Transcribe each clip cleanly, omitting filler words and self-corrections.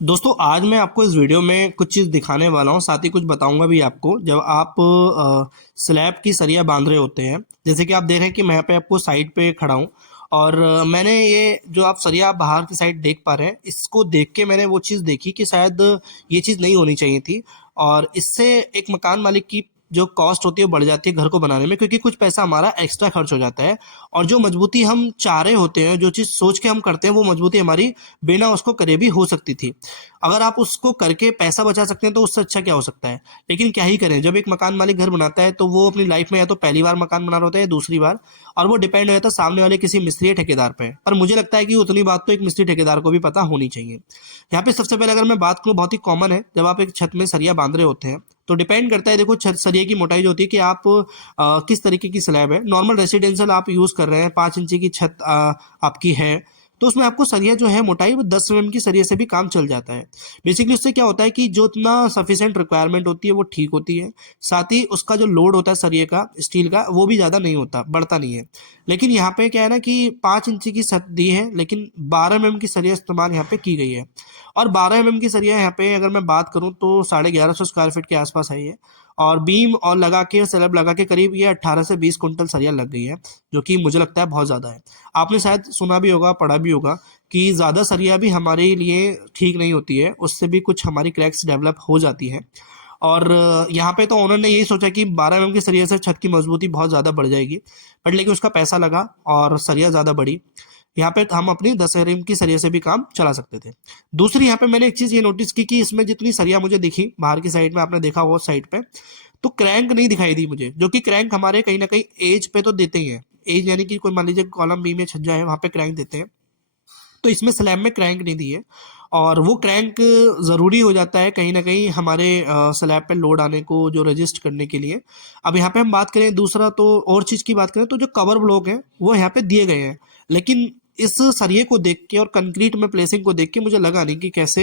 दोस्तों आज मैं आपको इस वीडियो में कुछ चीज़ दिखाने वाला हूँ, साथ ही कुछ बताऊंगा भी आपको। जब आप स्लैब की सरिया बांध रहे होते हैं, जैसे कि आप देख रहे हैं कि मैं यहाँ पे आपको साइड पे खड़ा हूँ और मैंने ये जो आप सरिया बाहर की साइड देख पा रहे हैं, इसको देख के मैंने वो चीज़ देखी कि शायद ये चीज़ नहीं होनी चाहिए थी। और इससे एक मकान मालिक की जो कॉस्ट होती है वो बढ़ जाती है घर को बनाने में, क्योंकि कुछ पैसा हमारा एक्स्ट्रा खर्च हो जाता है। और जो मजबूती हम चाह रहे होते हैं, जो चीज़ सोच के हम करते हैं, वो मजबूती हमारी बिना उसको करे भी हो सकती थी। अगर आप उसको करके पैसा बचा सकते हैं तो उससे अच्छा क्या हो सकता है। लेकिन क्या ही करें, जब एक मकान मालिक घर बनाता है तो वो अपनी लाइफ में या तो पहली बार मकान बना रहा होता है या दूसरी बार, और वो डिपेंड हो जाता है सामने वाले किसी मिस्त्री या ठेकेदार पे। पर मुझे लगता है कि उतनी बात तो एक मिस्त्री ठेकेदार को भी पता होनी चाहिए। यहाँ पे सबसे पहले अगर मैं बात करूँ, बहुत ही कॉमन है, जब आप एक छत में सरिया बांध रहे होते हैं तो डिपेंड करता है, देखो छत सरिया की मोटाई जो होती है कि आप किस तरीके की स्लैब है। नॉर्मल रेसिडेंशियल आप यूज कर रहे हैं, 5 इंची की छत आपकी है, तो उसमें आपको सरिया जो है मोटाई वो 10 mm की सरिया से भी काम चल जाता है। बेसिकली उससे क्या होता है कि जो इतना सफिशिएंट रिक्वायरमेंट होती है वो ठीक होती है, साथ ही उसका जो लोड होता है सरिये का, स्टील का, वो भी ज़्यादा नहीं होता, बढ़ता नहीं है। लेकिन यहाँ पे क्या है ना कि 5 इंची की छत दी है, लेकिन 12 mm की सरिया इस्तेमाल यहाँ पे की गई है। और 12 mm की सरिया यहाँ पे अगर मैं बात करूँ तो 1150 स्क्वायर फीट के आसपास है ये। और बीम और लगा के, स्लैब लगा के करीब ये 18 से 20 कुंटल सरिया लग गई है, जो कि मुझे लगता है बहुत ज़्यादा है। आपने शायद सुना भी होगा, पढ़ा भी होगा कि ज़्यादा सरिया भी हमारे लिए ठीक नहीं होती है, उससे भी कुछ हमारी क्रैक्स डेवलप हो जाती है। और यहाँ पे तो ओनर ने यही सोचा कि 12 mm के सरिया से छत की मजबूती बहुत ज़्यादा बढ़ जाएगी, बट लेकिन उसका पैसा लगा और सरिया ज़्यादा बढ़ी। यहाँ पे हम अपनी 10 mm की सरिया से भी काम चला सकते थे। दूसरी यहाँ पे मैंने एक चीज़ ये नोटिस की कि इसमें जितनी सरिया मुझे दिखी बाहर की साइड में, आपने देखा होगा साइड पे, तो क्रैंक नहीं दिखाई दी मुझे, जो कि क्रैंक हमारे कहीं ना कहीं एज पे तो देते ही हैं। एज यानी कि कोई मान लीजिए कॉलम बी में छज्जा है, वहाँ पे क्रैंक देते हैं, तो इसमें स्लैब में क्रैंक नहीं दी है। और वो क्रैंक ज़रूरी हो जाता है कहीं ना कहीं हमारे स्लैब पे लोड आने को जो रजिस्ट करने के लिए। अब यहाँ पे हम बात करें दूसरा, तो और चीज़ की बात करें तो जो कवर ब्लॉक है वो यहाँ पे दिए गए हैं, लेकिन इस सरिये को देख के और कंक्रीट में प्लेसिंग को देख के मुझे लगा नहीं कि कैसे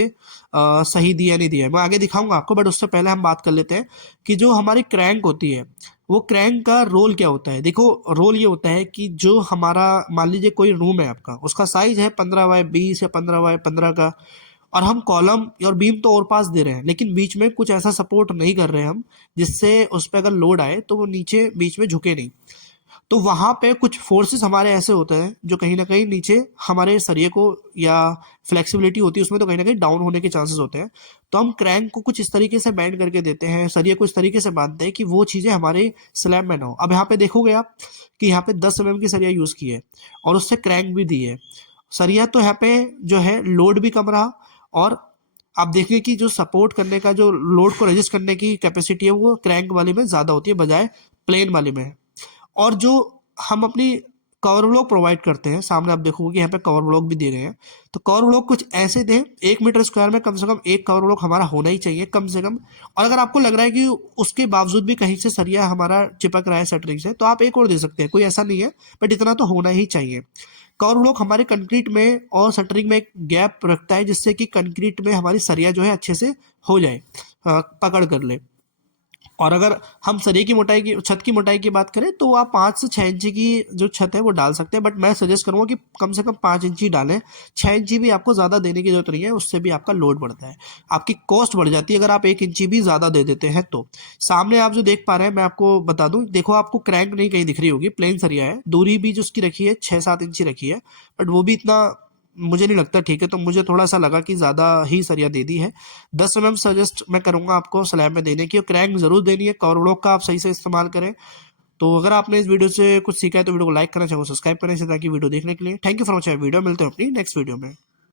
सही दिया नहीं दिया है। मैं आगे दिखाऊंगा आपको, बट उससे पहले हम बात कर लेते हैं कि जो हमारी क्रैंक होती है, वो क्रैंक का रोल क्या होता है। देखो, रोल ये होता है कि जो हमारा, मान लीजिए कोई रूम है आपका, उसका साइज है 15x20 या 15x15 का, और हम कॉलम और बीम तो और पास दे रहे हैं, लेकिन बीच में कुछ ऐसा सपोर्ट नहीं कर रहे हैं हम, जिससे उस पर अगर लोड आए तो वो नीचे बीच में झुके नहीं। तो वहां पे कुछ फोर्सेस हमारे ऐसे होते हैं जो कहीं ना कहीं नीचे हमारे सरिये को, या फ्लेक्सिबिलिटी होती है उसमें, तो कहीं ना कहीं डाउन होने के चांसेस होते हैं। तो हम क्रैंक को कुछ इस तरीके से बैंड करके देते हैं, सरिये को इस तरीके से बांधते हैं कि वो चीज़ें हमारे स्लैब में ना हो। अब यहाँ पे देखोगे आप कि यहाँ पे 10 mm की सरिया यूज़ की है और उससे क्रैंक भी दी है। सरिया तो यहाँ पे जो है लोड भी कम रहा, और आप देखेंगे कि जो सपोर्ट करने का, जो लोड को रजिस्ट करने की कैपेसिटी है, वो क्रैंक वाली में ज़्यादा होती है बजाय प्लेन वाली में। और जो हम अपनी कवर ब्लॉक प्रोवाइड करते हैं, सामने आप देखोगे कि यहाँ पे कवर ब्लॉक भी दिए गए हैं। तो कवर ब्लॉक कुछ ऐसे दें, 1 मीटर स्क्वायर में कम से कम एक कवर ब्लॉक हमारा होना ही चाहिए कम से कम। और अगर आपको लग रहा है कि उसके बावजूद भी कहीं से सरिया हमारा चिपक रहा है शटरिंग से, तो आप एक और दे सकते हैं, कोई ऐसा नहीं है, बट इतना तो होना ही चाहिए। कवर ब्लॉक हमारे कंक्रीट में और शटरिंग में एक गैप रखता है, जिससे कि कंक्रीट में हमारी सरिया जो है अच्छे से हो जाए, पकड़ कर ले। और अगर हम सरिये की मोटाई की, छत की मोटाई की बात करें, तो आप 5 से 6 इंची की जो छत है वो डाल सकते हैं, बट मैं सजेस्ट करूंगा कि कम से कम 5 इंची डालें। 6 इंची भी आपको ज़्यादा देने की जरूरत नहीं है, उससे भी आपका लोड बढ़ता है, आपकी कॉस्ट बढ़ जाती है अगर आप 1 इंची भी ज़्यादा दे देते हैं तो। सामने आप जो देख पा रहे हैं, मैं आपको बता दूं, देखो आपको क्रैंक नहीं कहीं दिख रही होगी, प्लेन सरिया है, दूरी भी जो उसकी रखी है 6-7 इंची रखी है, बट वो भी इतना मुझे नहीं लगता ठीक है। तो मुझे थोड़ा सा लगा कि ज़्यादा ही सरिया दे दी है। 10 mm सजेस्ट मैं करूँगा आपको स्लैब में देने की, और क्रैंक ज़रूर देनी है, कवर ब्लॉक का आप सही से इस्तेमाल करें। तो अगर आपने इस वीडियो से कुछ सीखा है तो वीडियो को लाइक करना, चाहिए सब्सक्राइब करना चाहिए, ताकि वीडियो देखने के लिए। Thank you for watching video, मिलते हैं अपनी नेक्स्ट वीडियो में।